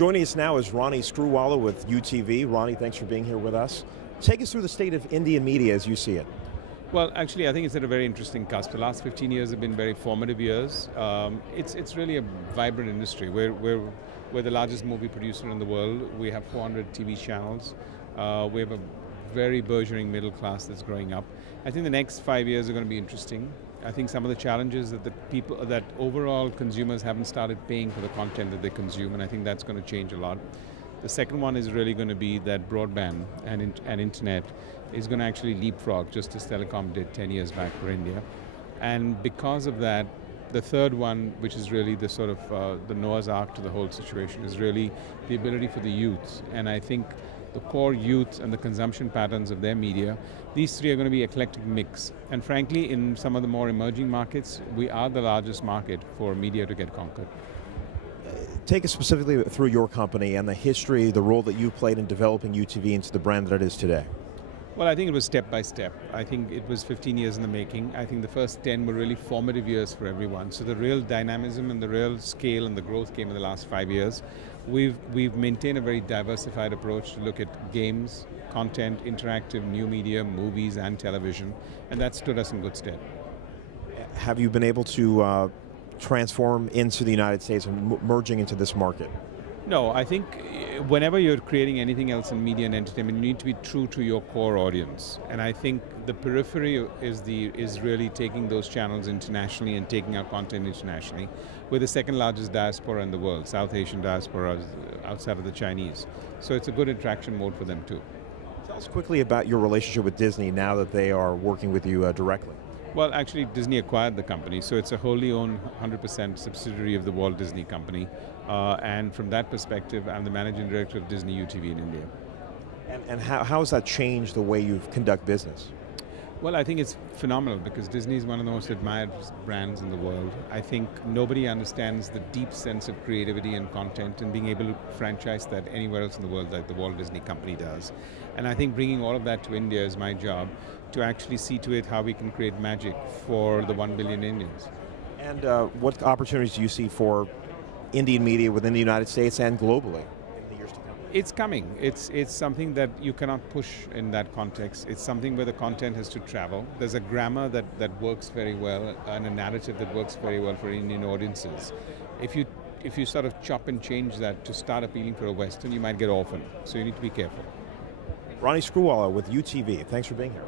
Joining us now is Ronnie Screwvala with UTV. Ronnie, thanks for being here with us. Take us through the state of Indian media as you see it. Well, actually, I think it's at a very interesting cusp. The last 15 years have been very formative years. It's really a vibrant industry. We're the largest movie producer in the world. We have 400 TV channels. We have a very burgeoning middle class that's growing up. I think the next 5 years are going to be interesting. I think some of the challenges that overall consumers haven't started paying for the content that they consume, and I think that's going to change a lot. The second one is really going to be that broadband and internet is going to actually leapfrog, just as telecom did 10 years back for India. And because of that, the third one, which is really the sort of the Noah's Ark to the whole situation, is really the ability for the youth. And I think the core youth and the consumption patterns of their media, these three are going to be eclectic mix. And frankly, in some of the more emerging markets, we are the largest market for media to get conquered. Take us specifically through your company and the history, the role that you played in developing UTV into the brand that it is today. Well, I think it was step by step. I think it was 15 years in the making. I think the first 10 were really formative years for everyone. So the real dynamism and the real scale and the growth came in the last 5 years. We've maintained a very diversified approach to look at games, content, interactive, new media, movies and television, and that stood us in good stead. Have you been able to transform into the United States and merging into this market? No, I think whenever you're creating anything else in media and entertainment, you need to be true to your core audience. And I think the periphery is really taking those channels internationally and taking our content internationally. We're the second largest diaspora in the world, South Asian diaspora outside of the Chinese. So it's a good attraction mode for them too. Tell us quickly about your relationship with Disney now that they are working with you directly. Well, actually, Disney acquired the company, so it's a wholly owned 100% subsidiary of the Walt Disney Company. And from that perspective, I'm the managing director of Disney UTV in India. And how has that changed the way you conduct business? Well, I think it's phenomenal because Disney is one of the most admired brands in the world. I think nobody understands the deep sense of creativity and content and being able to franchise that anywhere else in the world like the Walt Disney Company does. And I think bringing all of that to India is my job, to actually see to it how we can create magic for the 1 billion Indians. And what opportunities do you see for Indian media within the United States and globally in the years to come? It's coming. It's something that you cannot push in that context. It's something where the content has to travel. There's a grammar that works very well and a narrative that works very well for Indian audiences. If you sort of chop and change that to start appealing for a Western, you might get orphaned. So you need to be careful. Ronnie Screwvala with UTV. Thanks for being here.